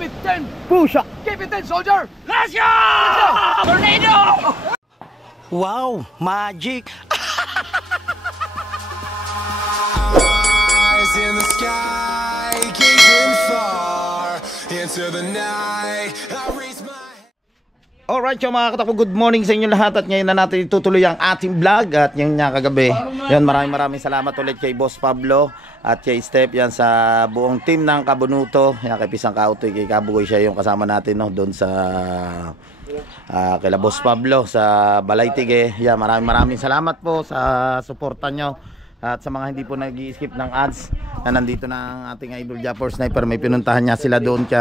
Give it 10. Push up. Give it 10, soldier. Let's go! Tornado! Wow, magic. Eyes in the sky, gazing far into the night. I raise my Alright yung mga katakbo, good morning sa inyo lahat. At ngayon na natin itutuloy ang ating vlog. At yung kagabi, yan, maraming salamat ulit kay Boss Pablo at kay Steph, yan, sa buong team ng Kabunuto. Yan, kay Pisang Kautoy, kay Kabugoy, siya yung kasama natin, no, doon sa kay Boss Pablo sa Balaytige. Yan, maraming salamat po sa suporta nyo. At sa mga hindi po nag-i-skip ng ads, na nandito na ang ating idol Japper Sniper. May pinuntahan niya sila doon ka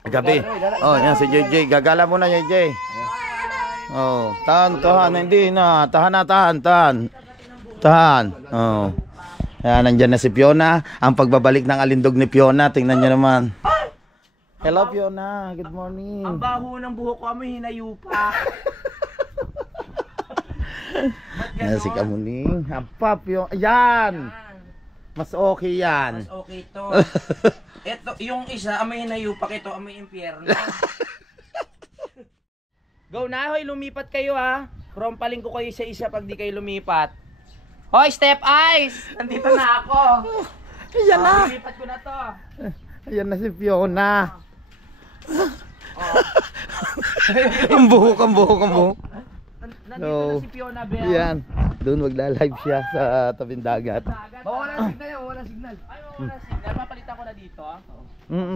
gabi. Oh, yan si JJ. Gagala mo na, JJ. Oh, tahan, hindi na. Tahan. Oh. Yan, nandyan na si Fiona. Ang pagbabalik ng alindog ni Fiona. Tingnan niyo naman. Hello, Fiona. Good morning. Ang baho ng buhok ko, amoy hinayupa. Yan si Kamuning. Apa, Fiona. Yan. Mas okay yan. Mas okay to. Ito, yung isa, amoy hinayupak, ito, amoy impyerno. Go na, hoy, lumipat kayo ha. Krompaling ko kayo isa-isa pag di kayo lumipat. Hoy, Step Eyes! Nandito na ako. Ayan na. Lumipat ko na to. Ayan na si Fiona. Ang buhok. Nandito na si Fiona Bell. Yan. Doon magla-live siya sa tabing dagat. Mawala signal, mawala signal. Ay, mawala signal. Papalitan ko na dito ha.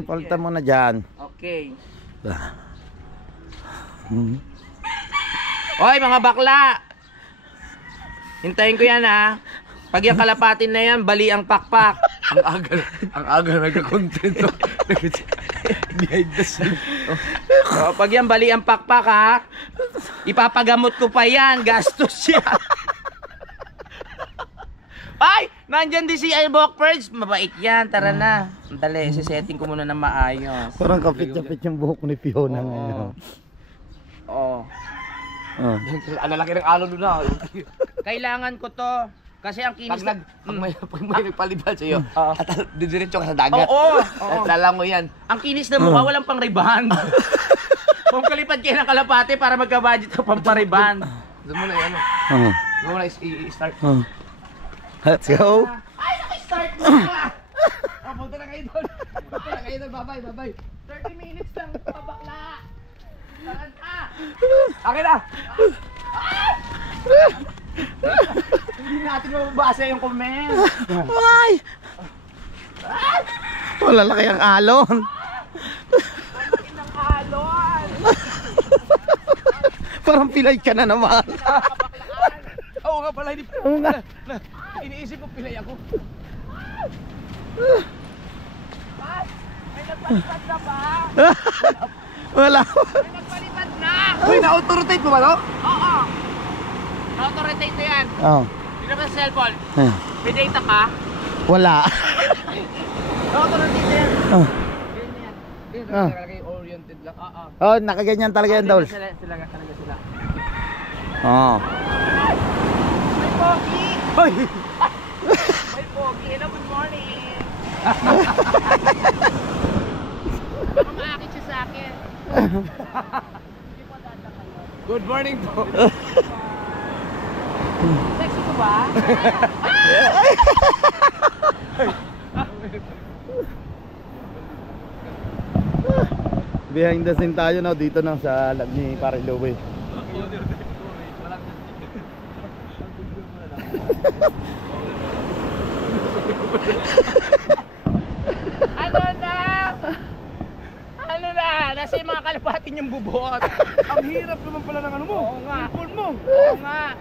Palitan mo na dyan. Okay. Hoy, mga bakla! Hintayin ko yan ha. Pag yung kalapatin na yan, bali ang pakpak. Ang aga nagka-content. Behind the scene. Pag yan, bali ang pakpak ha. Ipapagamot ko pa yan. Gastos yan. Ay! Nandyan din si Albok Purge. Mabait yan. Tara na. Dali, setting ko muna na maayos. Parang kapit-kapit yung buhok ni Fiona ngayon. Oo. Ang lalaki ng alon doon na. Kailangan ko to. Kasi ang kinis Pag may nagpalibad sa'yo, at didiretso ka sa dagat. Oo. At lalang mo yan. Ang kinis na mukha, walang pang-riban. Kung kalipad kayo ng kalapate para magka-budget ka pang-pariban. Doon mo na yan. Doon mo na i-start. Let's go. Ay, naki-start na! Punta na kayo doon. Bye-bye. 30 minutes lang, pabakla! Taran ka! Akin na! Hindi natin mababasa yung comment. Ay! Wala laki ang alon. Malaki ng alon! Parang pilay ka na naman. Oo nga pala, hindi Oo nga. iniisip ko pilay ako. May nagpalipad na ba? Wala. May nagpalipad na! Uy, na-auto-rotate mo ba to? Oo! Auto-rotate na yan. Oh. Dito ka sa cellphone. May data ka? Wala. Auto-rotate na yan. Oh. Ganyan. Ah. Nakalagay oriented lang. Oo. Oh, nakaganyan talaga yan, Dol. Sila talaga sila. Oh. May pogi! Hoy. May pogi! Hello, good morning! Umaakit siya sa akin. Good morning po. Sexy ko ba? Behind the scene tayo na dito na sa lab ni Pare Louie. Ano na? Nasa yung mga kalapatin yung bubot. Ang hirap naman pala ng ano mo. Oo nga. Phone mo. Oo nga.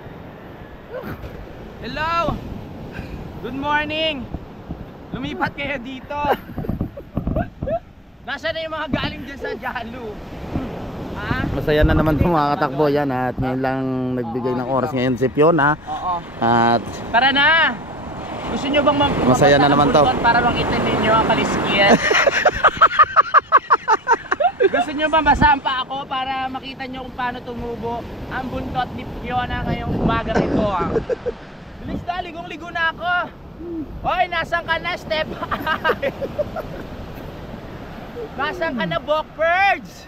Hello! Good morning! Lumipat kayo dito. Nasaan na yung mga galing dyan sa Jalo? Ha? Masaya na naman itong mga katakbo yan. At ngayon lang nagbigay ng oras ngayon si Fiona. Oo. At Tara na! Gusto nyo bang Masaya na naman to. Para makita ninyo ang kaliskiyan? Gusto nyo bang basahan pa ako para makita nyo kung paano tumubo ang buntot ni Fiona ngayong umaga nito? Bilis na, ligong-ligo na ako. Hoy, nasan ka na, Step? Nasaan ka na, Bokpurds?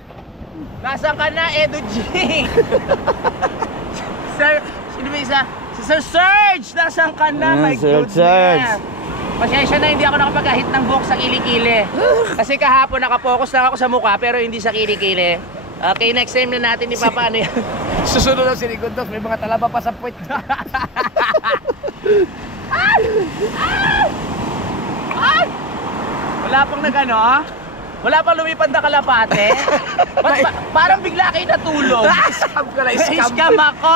Nasaan ka na, Edo G? Sir, sino ba isa? Si Sir Serge! Nasaan ka na? My Sir goodness. Serge. Pasensya na, hindi ako nakapag-hit ng buhok sa kilikili. Kasi kahapon nakapokus lang ako sa mukha pero hindi sa kilikili. Okay, next time na natin ipapaano yan. Susunod lang si Rico Doc, may mga talaba pa sa puwet. Ay! Wala pang nagano? Wala pang lumipad na kalapate? Parang bigla kayo natulog. Scam ka na, Na-scam ako.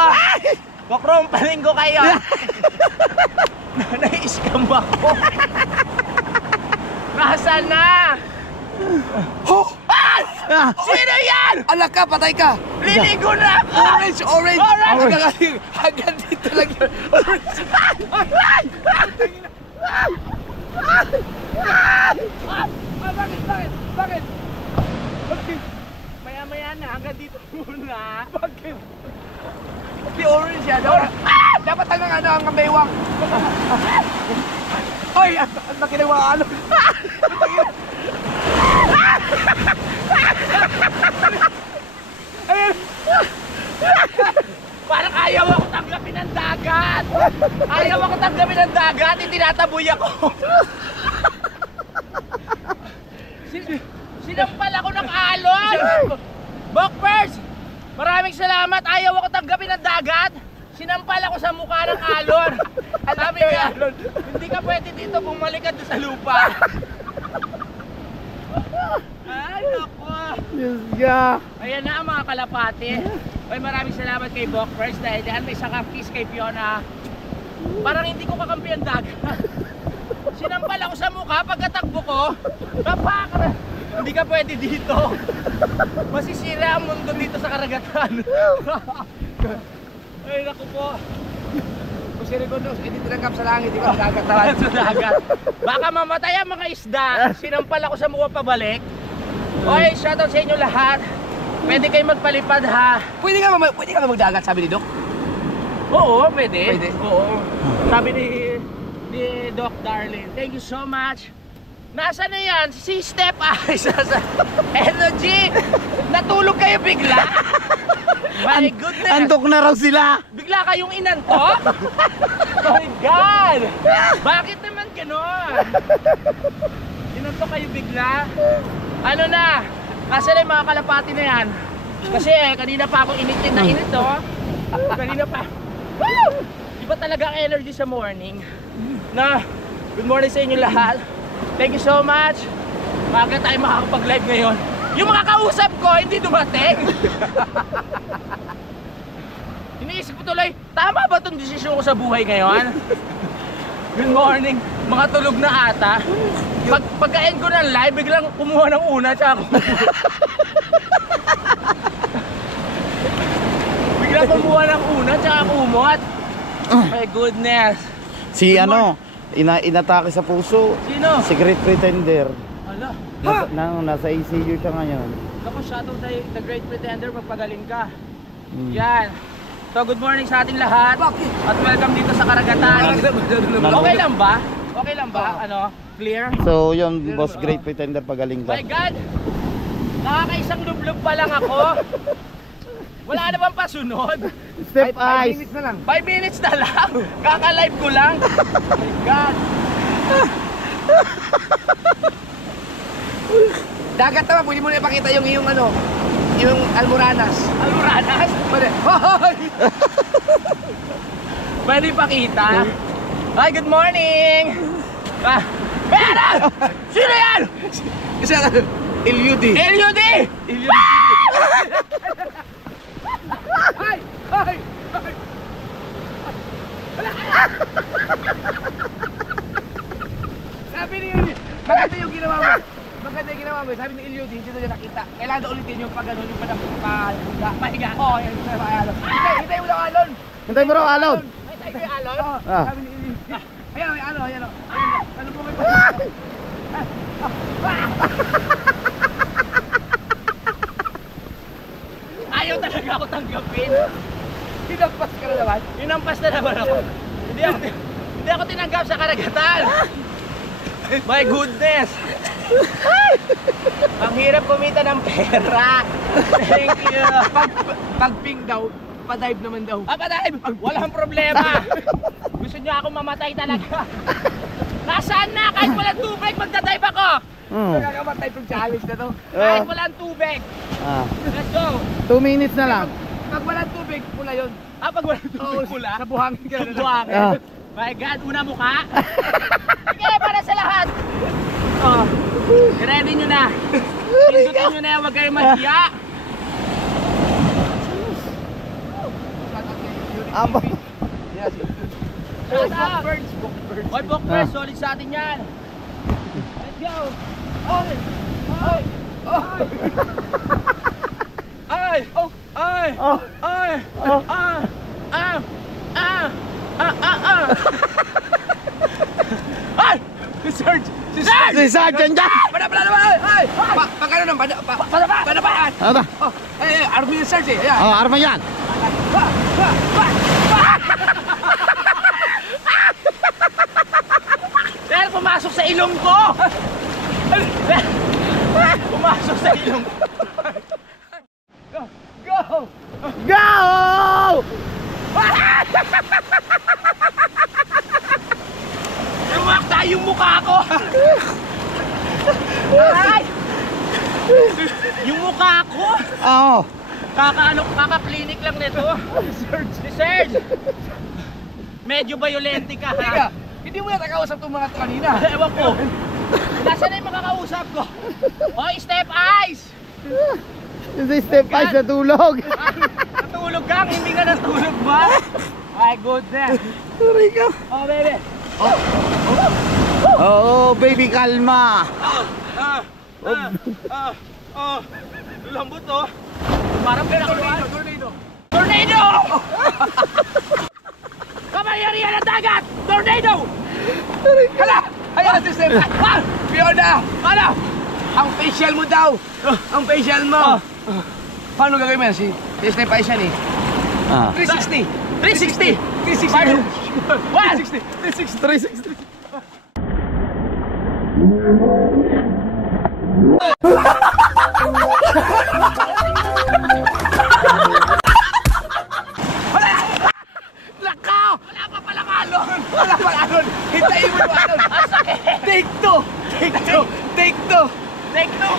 Bokrom, palinggo kayo. Na-scam ako. Nasaan na? Sino yan? Alak ka, patay ka! Liligo na ako! Orange! Hanggang dito lang yun. Bakit? Maya-maya na, hanggang dito muna. Bakit? Di orange yan. Dapat ang baywang. Ay! Ang nakinawa ano? Parang ayaw ako tanggapin ng dagat! Ayaw ako tanggapin ng dagat, itinataboy ako! Sinampal ako ng alon! Bokpers! Maraming salamat, ayaw ako tanggapin ng dagat! Sinampal ako sa mukha ng alon! Sabi niya, hindi ka pwede dito, bumalik ka doon sa lupa! Ay, naku! Diyos ka. Ayan na ang mga kalapate. Ay, maraming salamat kay Bokpers dahil may isang kiss kay Fiona. Parang hindi ko kakampi ang dagat. Sinampal ako sa mukha pagkatakbo ko. Napaka! Hindi ka pwede dito. Masisira ang mundo dito sa karagatan. Ay, naku po. Kung si Rico Doc, hindi tinanggap sa langit, ikaw dagat na lang. Sa dagat. Baka mamatay ang mga isda. Sinampal ako sa mukha pabalik. Oy, shoutout sa inyo lahat. Pwede kayo magpalipad ha. Pwede ka ba magdagat, sabi ni Doc? Oo, pwede. Pwede? Oo. Sabi ni Doc Darlene, thank you so much. Nasaan na yan? Si Step Eyes. Energy. Natulog kayo bigla? My goodness. Antok na raw sila. Bigla kayong inantok? Oh my God. Bakit naman ganon? Inantok kayo bigla? Ano na? Kasi na yung mga kalapati na yan. Kasi kanina pa ako initin na init, oh. Kanina pa. Woo! Iba talaga ang energy sa morning. Na, good morning sa inyo lahat. Thank you so much. Maaga tayo makakapag-live ngayon. Yung mga kausap ko, hindi dumating. Iniisip ko tuloy, tama ba itong desisyon ko sa buhay ngayon? Good morning. Mga tulog na ata. Pagka-end ko ng live, biglang kumuha ng una, tsaka biglang kumuha ng una, tsaka kumot. My goodness. Si ano, inatake sa puso. Sino? Secret pretender. Ala. Nasa ECU siya ngayon. Ako, shoutout tayo, The Great Pretender, magpagaling ka. Yan. So, good morning sa ating lahat. At welcome dito sa Karagatan. Okay lang ba? Okay lang ba? Ano? Clear? So yun, Boss Great Pretender, pagaling ka. My God! Nakakaisang lublog pa lang ako. Wala na bang pasunod? Step 5 Eyes. minutes na lang. 5 minutes na lang? Kaka-live ko lang? My God! Dagat naman, pwede mo na ipakita yung yung Almoranas. Almoranas? Pwede. Hoy! Pwede pakita? Hi, good morning! Meron! Sino yan? Kasi LUD. LUD! Ay! Ay! Sabi ni Ilyo, maganda yung ginawa mo. Maganda yung ginawa mo. Sabi ni Ilyo, hindi na niya nakita. Kailangan na ulitin yung pag-ano, yung pahiga. Oo, yan. Hintay mo lang alon. Hintay mo raw alon. Hintay ko yung alon? Ah. Sabi ni Ilyo. Ayan, may alon, ayan. Ano po may pahiga? Ayaw talaga ako tanggapin. Hinampas ka na naman. Hinampas na naman ako. Hindi ako tinanggap sa karagatan. My goodness. Ang hirap kumita ng pera. Thank you. Pag ping daw, pa-dive naman daw. Padive! Walang problema. Gusto niyo ako mamatay talaga. Nasaan na? Kahit walang tubig, magdadive ako. Nakakamatay itong challenge na to. Kahit walang tubig. Let's go. 2 minutes na lang. Pag walang tubig, pula yun. Pag walang tubig pula. Sa buhangin ka na. Buhangin. Ah. My God, una mukha. Sige, para sa lahat. Oh, ready nyo na. Pindutin nyo na yan, huwag kayong mahiya. Aba. Yes. Shut up. Birds. Hoy, Bokbers, solid sa atin yan. Let's go. Ay! Ay! Ay! Oh. Ay! Oh. Ay! Oh. Ay! Si Serge! Si Serge! Si Sergeant dyan! Padapa naman! Ay! Pag ano naman? Padapaan! Ano ba? Oh, army yung search eh. Ayan. Oh, arma yan. Sir, pumasok sa ilong ko! Pumasok sa ilong ko. Go! Go! Lumakta yung mukha ko! Ay! Yung mukha ko! Oo. Kaka-clinic lang nito. Si Serge! Medyo violente ka, Teka, ha? hindi mo natakausap itong mga to kanina. Ewan ko. Nasaan na yung makakausap ko? Oy, Step Eyes! Yung si Step Ice natulog. Natulog ka? Hindi ka natulog ba? My goodness. Sorry ka. Oh, baby. Oo, baby, kalma. Lambot, oh. Parang pinakuluan. Tornado! Tornado! Kamayarihan ng dagat! Tornado! Hala! Ayan na si Step! Ah! Fiona! Ano? Ang facial mo daw! Ang facial mo! Paano gagawin mo yan? Si Step Ice yan eh. Ah. 360! 360! 360! 360. 360! Lakaw! Wala pa palang alon! Wala pa alon! Hintayin mo yung alon! Ang sakit! Take two! Take two! Take two! Take two!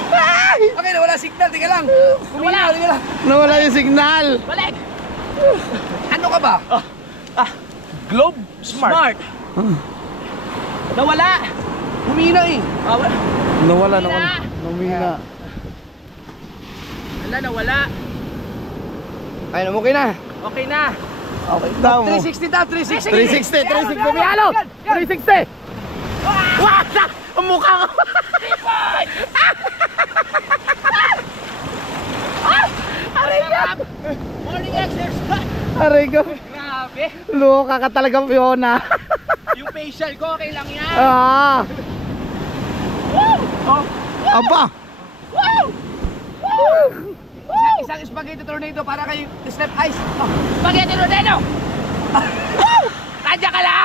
Okay, nawala signal. Tika lang. Wala! Tika lang. Nawala yung signal. Balik! Ano ka ba? Globe Smart. Nawala! Humina eh. Wala! Nawala, Nawala. nawala. Namina. Wala, nawala. Ayun, okay na. Okay na. Okay daw mo. 360 daw, 360. 360, 360. May halo! 360! Wala! Ang mukha ko! Aray ka! Morning exercise! Aray ko. Grabe! Luka ka talaga, Fiona. Yung facial ko, okay lang yan! Ah! Oh. Aba! Isang spaghetti tornado para kay Step Ice. Spaghetti Rodeno! Nandiyan ka na!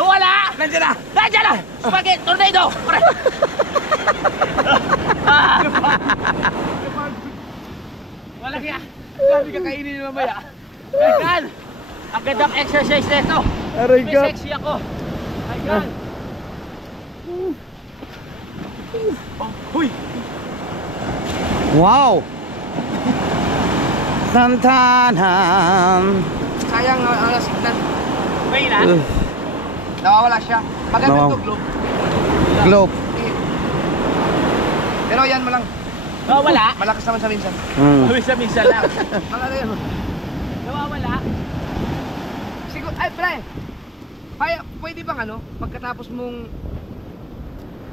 Wala! Nandiyan na. Nandiyan na! Spaghetti Tornado! Walang yan! Sabi ka kainin nyo mamaya. My God! Ang gandang exercise na ito! Aray May ka. sexy ako! My God! Oh, huy! Wow! Tantanan! Sayang ang signal. May na? Nawawala siya. Maganda Nawaw- to, Globe. Globe. Eh. Pero yan mo lang. Oh, wala? Malakas naman sa minsan. Minsan lang. Maganda yan. Nawawala? Siguro, ay, pre. Pwede bang ano, pagkatapos mong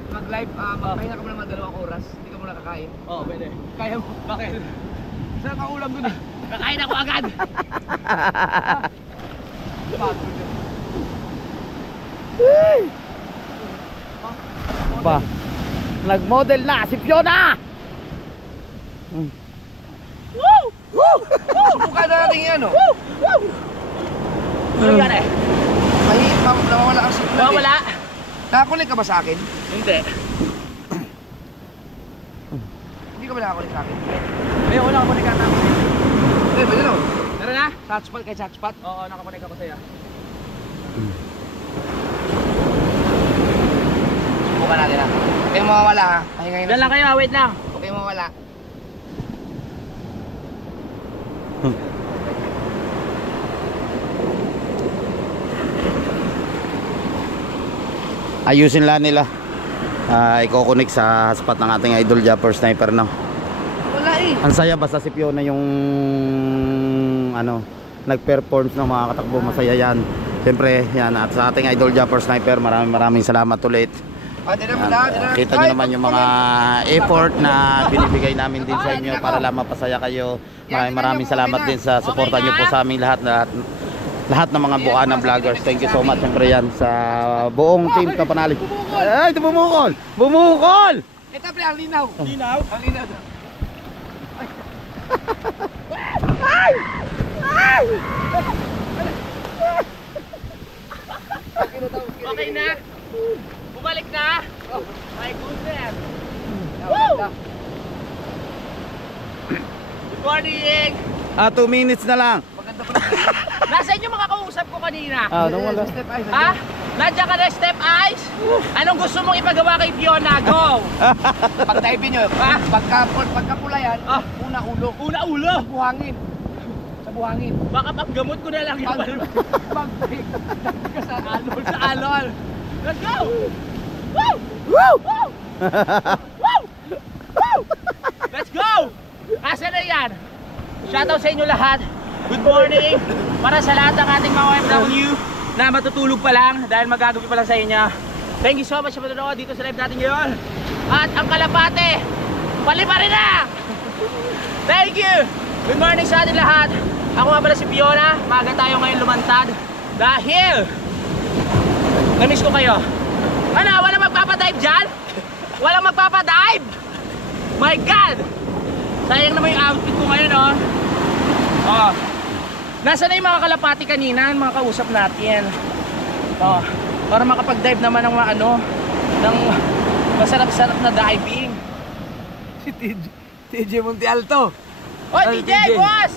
mag-live, magpahinga ka muna mga 2 oras, hindi ka muna kakain. Oo, pwede. Kaya mo. Bakit? Saan ka ulam dun eh? Kakain ako agad! Pagod yun. Ba? Nag-model na si Fiona! Subukan na natin yan, no? Ano yan eh? Nawawala ang signal. Nawawala? Nakakulik ka ba sa akin? Hindi. nakakulik sa akin. Ayun, wala ka kunik ako. Eh, pwede na. Tara na. Hotspot kay hotspot. Oo, nakakunik ako sa'yo. Subukan natin ha. Huwag kayong mawawala ha. Pahingayin Diyan lang kayo, wait lang. Huwag kayong mawawala. Ayusin lang nila. Iko-connect sa hotspot ng ating idol Japper Sniper, no? Wala eh. Ang saya basta si Fiona yung ano, nag-performs ng mga katakbo, masaya yan. Siyempre, yan, at sa ating idol Japper Sniper, maraming salamat ulit. Yan, kita nyo naman yung mga effort na binibigay namin din sa inyo para lang mapasaya kayo. Maraming salamat din sa suporta nyo po sa aming lahat ng mga Bukana vloggers. Thank you so much. Siyempre yan sa buong team Kapanali. Ay, ito bumukol! Bumukol! Ito pre, ang linaw. Linaw? Ang linaw. Okay na? Bumalik na? Oh. My goodness! Woo! Good morning! 2 minutes na lang. Maganda pa. Nasaan yung mga kausap ko kanina? Nung wala. Step ay. Ha? Nandiyan ka na step eyes? Anong gusto mong ipagawa kay Fiona? Go! Pag dive nyo, pagka pula yan, Ah. una ulo. Una ulo! Sa buhangin. Sa buhangin. Baka paggamot ko na lang yung Pag dive ka sa alol sa alol. Let's go! Woo! Woo! Woo! Woo! Woo! Let's go! Asa na yan? Shoutout sa inyo lahat. Good morning para sa lahat ng ating mga OFW na matutulog pa lang dahil magagabi pa lang sa inyo. Thank you so much sa panonood dito sa live natin ngayon. At ang Kalapate, paliparin na! Thank you! Good morning sa ating lahat. Ako nga pala si Fiona. Maaga tayo ngayon lumantad dahil namiss ko kayo. Ano? Walang magpapadive dyan? Walang magpapadive? My God! Sayang naman yung outfit ko ngayon, oh. Oh. Nasaan na yung mga kalapati kanina, mga kausap natin. Oh. Para makapag-dive naman ng mga ano, ng masarap-sarap na diving. Si TJ Monte Alto. Oy, TJ, boss!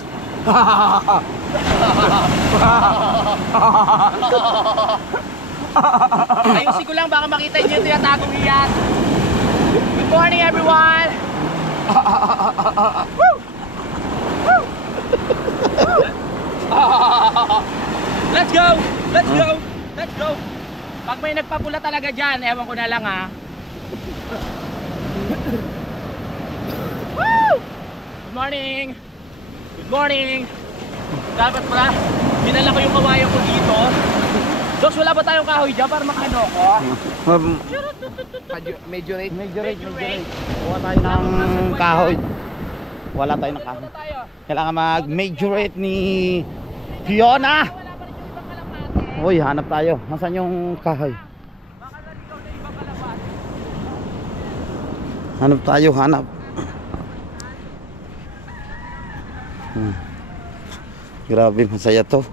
Ayusin ko lang, baka makita niyo yung tinatagong iyan. Good morning, everyone! Woo! Woo! Let's go! Let's go! Let's go! Pag may nagpapula talaga dyan, ewan ko na lang ha. Woo! Good morning! Good morning! Dapat pala, dinala ko yung kawayan ko dito. Dos, wala ba tayong kahoy dyan para makano ko? Major rate. Wala tayo ng kahoy. Wala tayo ng kahoy. Ano tayo? Kailangan mag-majorate ni Fiona. Wala pa rin yung ibang kalapate. Uy, hanap tayo. Nasaan yung kahoy? Baka naligaw na ibang kalapate. Hanap tayo, hanap. Grabe, masaya to.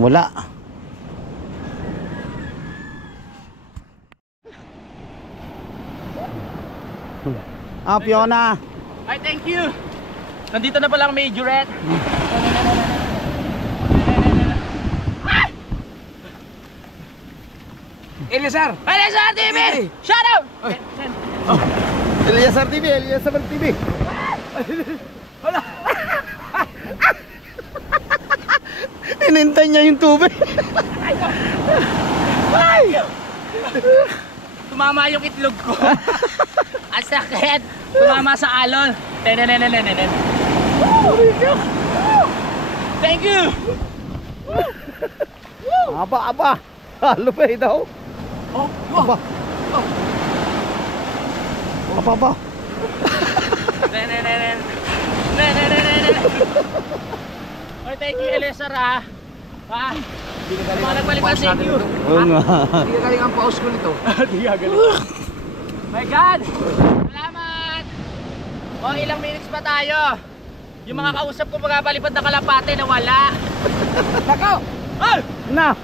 Wala. Fiona. Ay, thank you! Nandito na pala ang majorette. Eliasar. Eliasar TV! Shout out! Eliasar TV, Eliasar TV. Inintay niya yung tubig. Ay! Tumama yung itlog ko. Ang sakit. Tumama sa alon. Tenenenenenen. Thank you! Aba. Halo pa daw. Oh, Aba. Aba. Nenenenen. Oh, thank you, Eliasar ha. Ha? Mga nagpalipad, thank you. Oo nga. Hindi ka galing ang pause ko nito. My God! Salamat! O, ilang minutes pa tayo? Yung mga kausap ko magpapalipad na kalapate na wala. Nakaw! Ay! Na.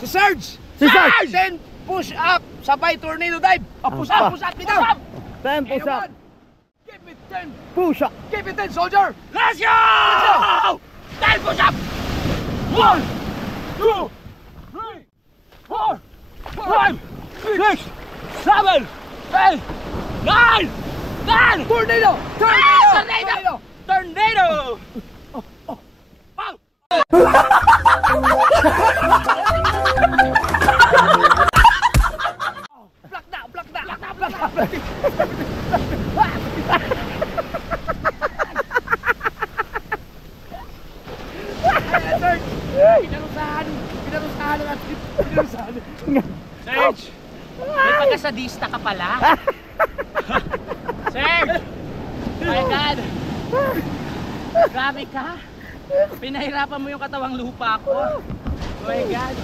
Si Sarge! Si Sarge! 10 push up, sabay tornado dive. Push up, bitaw. 10 push up. Keep it 10. Push up. Keep it 10, soldier. Let's go! 10 push-up! 1, 2, 3, 4, 5, 6, 7, 8, 9, 10! Tornado! Tornado! Tornado! Block na. Pinarusahan natin. Serge! May pagkasadista ka pala. Serge! My God! Grabe ka! Pinahirapan mo yung katawang lupa ko. Oh my God!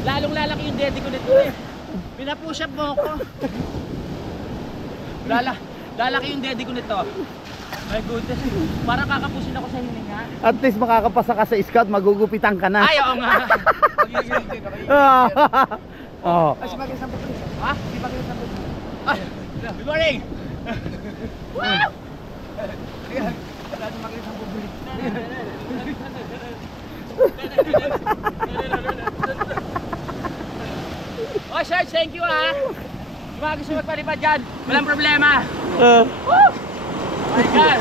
Lalong lalaki yung dede ko nito eh. Pinapush up mo ako. Lalaki yung dede ko nito. My goodness. Parang kakapusin ako sa hininga. At least makakapasa ka sa scout, magugupitan ka na. Ay, oo nga. Oh. Ay, si Bagay Sampo. Ha? Si Bagay Sampo. Ah, good morning! Wow! Wala si Bagay Sampo. Oh, Serge, thank you ha. Yung mga gusto magpalipad dyan, walang problema. Uh, Woo! Oh my God!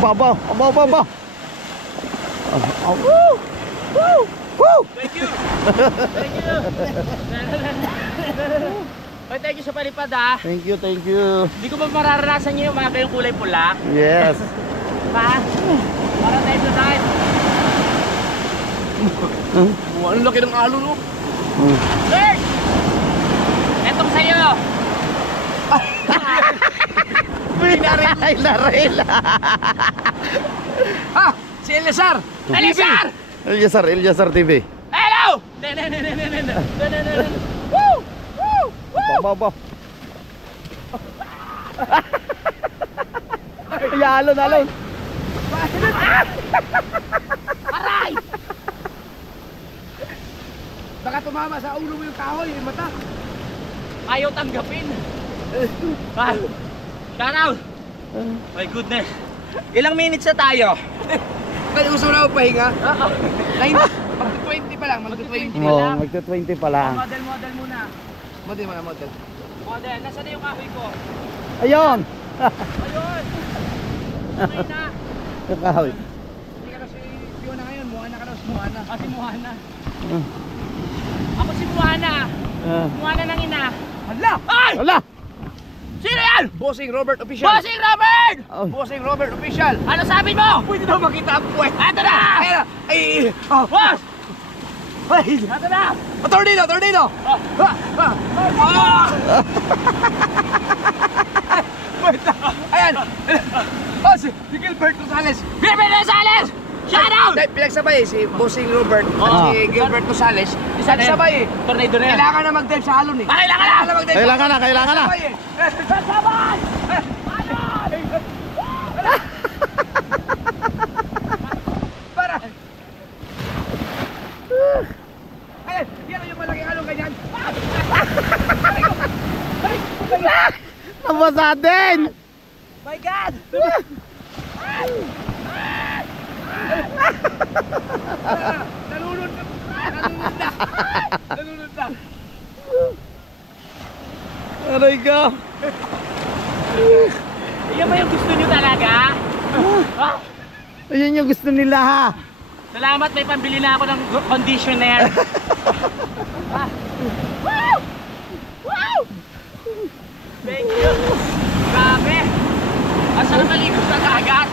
Baba. Thank you! Thank you! Oh, thank you sa palipad ha. Thank you. Hindi ko ba mararanasan niyo yung mga kayong kulay pula? Yes. Ha? Para tayo sa tayo. Ang laki ng alo, no? Serge! Etong sa'yo! Ay, narel. Ah! Si Elazar! Elisar! Eliasar TV. Hello! Woo! Woo! Baba. Alon. Aray! Baka tumama sa ulo mo yung kahoy, yung mata. Ayaw tanggapin. Ah, shout out! My goodness. Ilang minutes na tayo? Kaya gusto na ako pahinga. Mag-20 pa lang, mag-20. Oo, magto-20 pa lang. Model muna. Model. Model, nasa na yung kahoy ko? Ayun. Ayun! Okay na. Kakahoy. Hindi ka na si Fiona ngayon, Moana ka na, si Moana. Ah, si Muhana. Ako si Muhana. Muhana ng ina. Hala! Ay! Wala. Sino yan? Bossing Robert Official. Bossing Robert! Oh. Bossing Robert Official. Ano sabi mo? Pwede daw makita ang puwet. Eto na! Ayan na! Ay! Oh! Boss! Ay! Eto na! Oh, tornado! Oh. Wait lang. Ayan! Oh, si Gilbert Rosales. Gilbert Rosales! Shout out! Dahil pinagsabay si Bossing Robert at Oh. si Gilbert Rosales. Pinagsabay eh. Tornado na yan. Kailangan na mag-dive sa halon eh. Ah, kailangan na! mag-dive. Kailangan na. Pinagsabay eh. Sasabay! Para! Ayan! Yan yung malaking halong ganyan. Nabasa din. My God! Nalunod na! Nalunod na! Aray ka. Yan ba yung gusto nyo talaga? Ah, Ayun yung gusto nila ha. salamat, may pambili na ako ng conditioner. Ah. Woo! Woo! Thank you! Grabe! Ang sarap maligo sa dagat.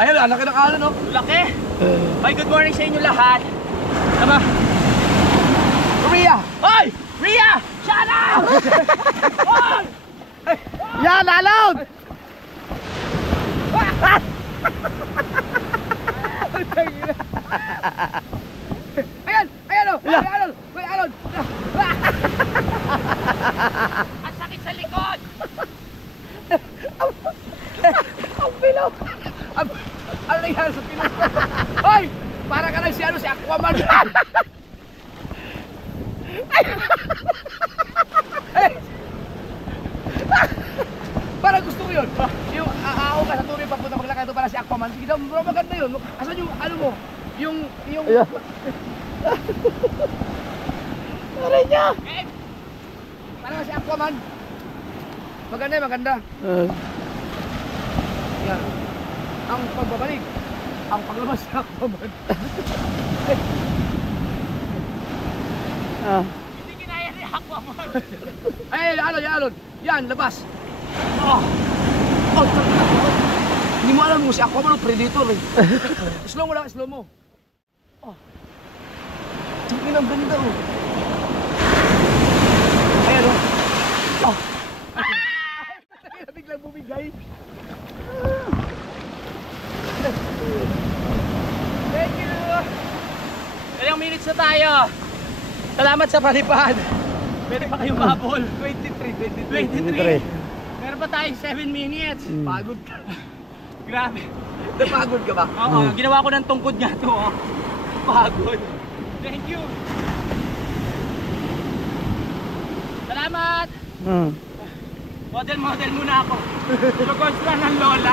Ayun, ang laki ng alon, no? Laki! Ay, good morning sa inyo lahat. Tama. Korea! Hoy! Ria! Shout out! Hoy! Yan, alon. Ayan! Ayan, oh! May alon! May alon! Ang sakit sa likod! Ano nangyari sa Pinas ko? Hoy! Para ka lang si Aquaman. Hey! Parang gusto ko yun. Yung ako ka sa tuloy papunta maglakad ito para si Aquaman. Sige daw, bro, maganda yun. Asan yung, ano mo? Yung... Aray niya! Eh! Parang si Aquaman. Maganda yun, maganda. Yan. Ang pagbabalik. Ang paglabas si Aquaman. Hindi kinaya ni Aquaman. Ay, alon. Yan, labas. Oh, hindi mo alam mo si Aquaman o Predator eh. Slow mo lang, slow mo. Oh. Tingin ang ganda oh. Ayan oh. Oh. Biglang bumigay. Thank you. Ilang minutes na tayo. Salamat sa palipad. Pwede pa kayong mabol. 23. Meron pa tayong 7 minutes. Pagod ka. Grabe. Napagod ka ba? Oo, ginawa ko ng tungkod nga to. Oh. Pagod. Thank you. Salamat. Model muna ako. Sugod ng lola.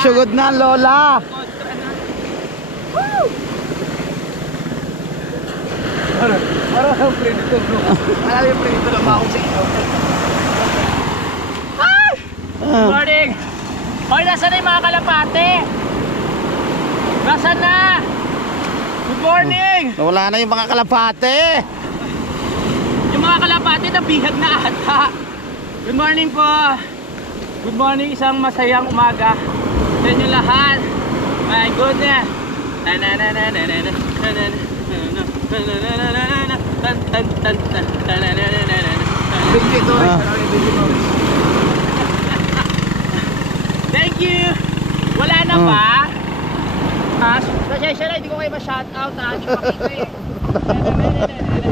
Sugod na, Lola. Konstra na. Parang ang Predator bro. Alam yung Predator na makong sa ikaw. Good morning. Hoy, nasa na yung mga kalapate? Nasaan na? Good morning. Wala na yung mga kalapate. Yung mga kalapate nabihag na ata. Good morning po. Good morning, isang masayang umaga sa inyo lahat. My goodness. Thank you. Wala na ba? Pasensya na, hindi ko kayo ma-shoutout ha. Hindi ko makita eh.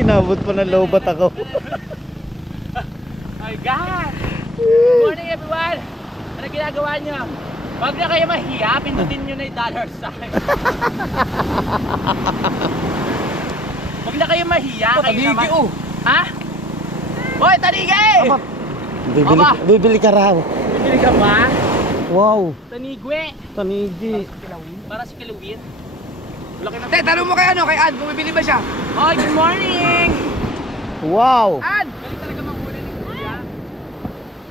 Inabot pa ng lobat ako. My God! Good morning everyone! Ano ginagawa nyo? Huwag na kayo mahiya, pindutin nyo na yung dollar sign. Huwag na kayo mahiya, kayo naman. oh. Ha? Hoy, tanigi! Bibili ka raw. Bibili ka ba? Wow. Tanigwe. Tanigi. Para si Kilawin. Te, tanong mo kay Ann, kung bibili ba siya? Hoy, good morning! Wow. Ann! Galing talaga maghuli ni Kuya.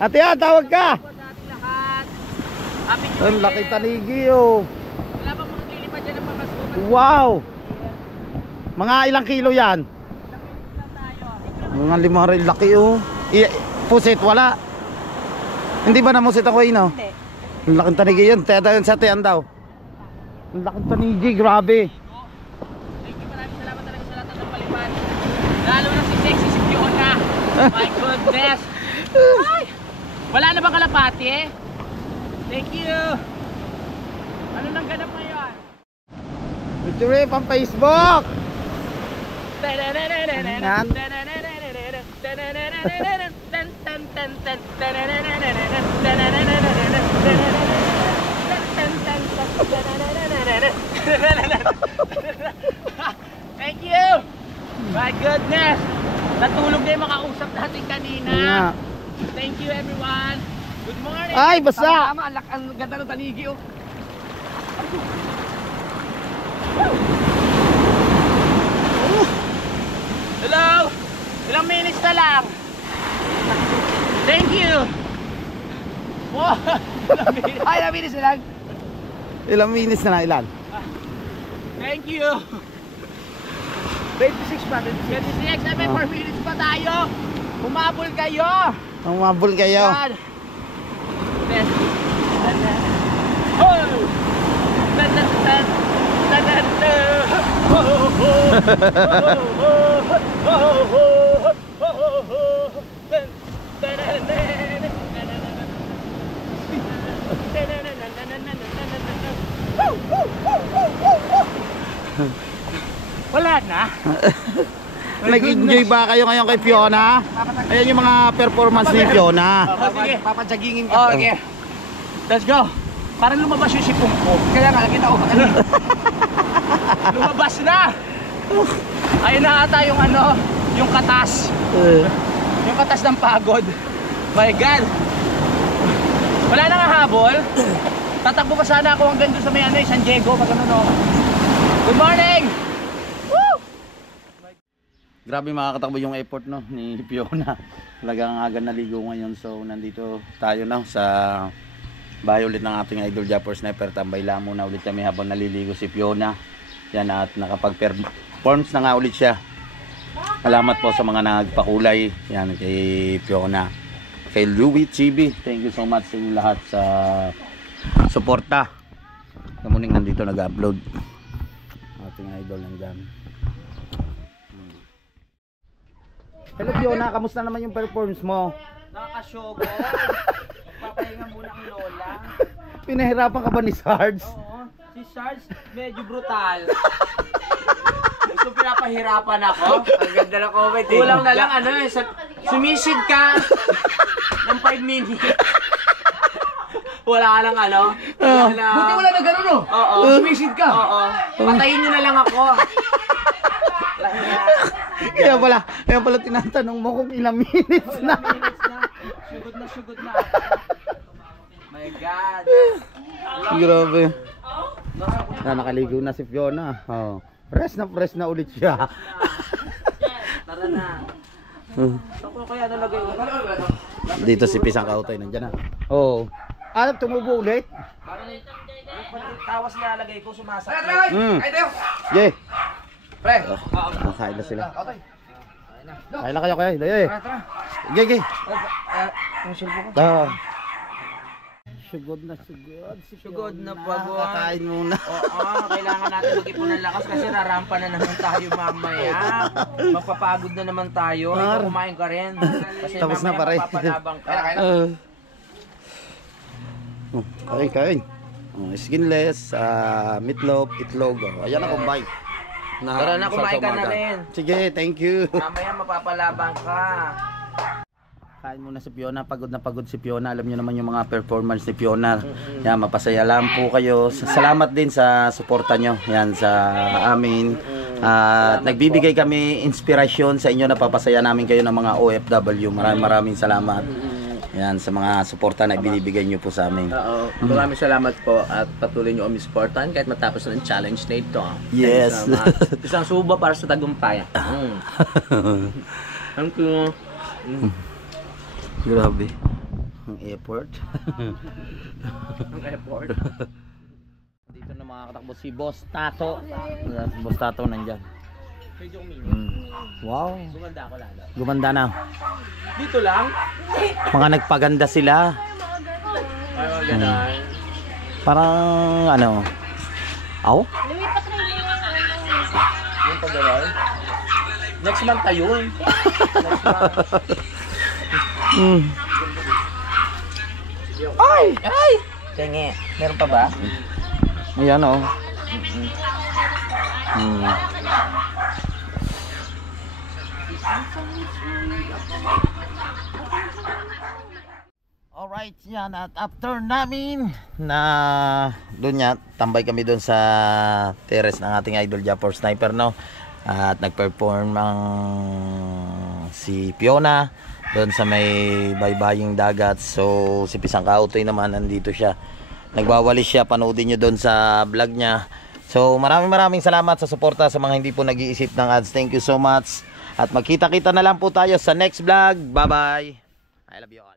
Ate Ann, tawag ka. Sa ating lahat. Happy New Ang Year! laki tanigi oh. Wala bang mga lilipad dyan ng mga sukat? Wow. Mga ilang kilo yan? Mga 5 rin laki oh. Pusit wala. Hindi ba namusit ako ino? Hindi. Ang laking tanigi yun. Teta yun sa tiyan daw. Ang laking tanigi, grabe. Thank you, maraming salamat talaga sa lahat ng palipad. Lalo na si Sexy si Fiona. My goodness. Ay! Wala na bang kalapati eh? Thank you. Ano nang ganap ngayon? Picture pang Facebook. Thank you. My goodness. Natulog na yung makausap natin kanina. Thank you everyone. Good morning. Ay, basa. Tama, ang ganda ng tanigi oh. Hello. Ilang minutes na lang. Thank you. Wow. Ay, nabilis na lang. Ilang minutes na lang, ilan? Thank you. 26 pa, 26. 26, 4 minutes pa tayo. Humabol kayo. Ang mabul kayo. God. Yes. Oh. Tan tan tan. Tan tan tan. Oh oh oh. Oh oh oh. Tan tan tan. Wala na. Nag-enjoy ba kayo ngayon kay Fiona? Ayan yung mga performance ni Fiona. Oh, sige. Papatsagingin ka. Oh, okay. Let's go. Parang lumabas yung sipong ko. Kaya nga, nakita ko kanina. Lumabas na! Ayun na ata yung ano, yung katas. Yung katas ng pagod. My God! Wala nang habol. Tatakbo pa sana ako hanggang doon sa may ano, San Diego. Magano no. Good morning! Grabe makakatakbo yung effort no ni Fiona. Talagang aga naligo ngayon. So nandito tayo na sa bahay ulit ng ating idol Japper Sniper. Tambay lang muna ulit kami habang naliligo si Fiona. Yan at nakapag-performs na nga ulit siya. Salamat po sa mga nagpakulay. Yan kay Fiona. Kay Louie Chibi. Thank you so much sa inyo lahat sa suporta. Kamuning nandito nag-upload. Ating idol nandyan. Hello Fiona, kamusta naman yung performance mo? Nakakasyogo. Papahinga muna ang lola. Pinahirapan ka ba ni Sarge? Oo. Si Charles, medyo brutal. Gusto pinapahirapan ako. Ang ganda ng comment eh. Kulang na lang ano eh. Sumisid ka ng 5 minutes. Wala ka lang ano. Buti wala na gano'n no? Oo. Sumisid ka. Oo. Patayin nyo na lang ako. Kaya pala tinatanong mo kung ilang minutes na. Sugod na. My God. Grabe. Nakaligo na si Fiona. Oh. Fresh na ulit siya. Tara na. Ako kaya nalagay ko. Dito si Pisang Kautoy nandiyan na. Oo. Tumubo ulit. Tawas na nalagay ko sumasakit. Ay, tayo. Yay. Pre. Kain na sila. Okay. Kain na kayo. Yay. Tara. Yay. Ang cellphone ko. Sugod na. Sugod na pagod. Kakain muna. Oo, kailangan natin mag-ipon ng lakas kasi rarampa na naman tayo mamaya. Magpapagod na naman tayo. Ikaw kumain ka rin. Kasi Tapos na, pare. mapapalabang ka. Kain. Skinless, meatloaf, itlog. Ayan na combine. Tara na, kumain ka na rin. Sige, thank you. Mamaya mapapalabang ka. Kain muna si Fiona, pagod na pagod si Fiona. Alam niyo naman yung mga performance ni Fiona. Yan, mapasaya lang po kayo. Salamat din sa suporta nyo. Yan, sa amin. Nagbibigay kami inspirasyon sa inyo. Napapasaya namin kayo ng mga OFW. Maraming salamat. Yan, sa mga suporta na binibigay nyo po sa amin. Oo, maraming salamat po at patuloy nyo kami supportan kahit matapos na ng challenge na ito. Yes. Isang suba para sa tagumpay. Thank you. Grabe. Ang effort. Ang effort. Dito na mga katakbo si Boss Tato. Boss Tato nandyan. Medyo Wow. gumanda ako lalo. Gumanda na. Dito lang? Mga nagpaganda sila. Ayaw, gano'n. Parang ano. Aw? Yung pag-gano'n. Next month tayo eh. Next month. Ay! Tenge, meron pa ba? Ayan o. Alright, yan at after namin na doon nga, tambay kami doon sa terrace ng ating idol Japper Sniper, no? At nag-perform ang si Fiona doon sa may baybaying dagat. So si Pisang Kautoy naman nandito siya. Nagwawalis siya, panoodin nyo doon sa vlog niya. So maraming salamat sa suporta sa mga hindi po nag-iisip ng ads. Thank you so much. At magkita-kita na lang po tayo sa next vlog. Bye bye. I love you all.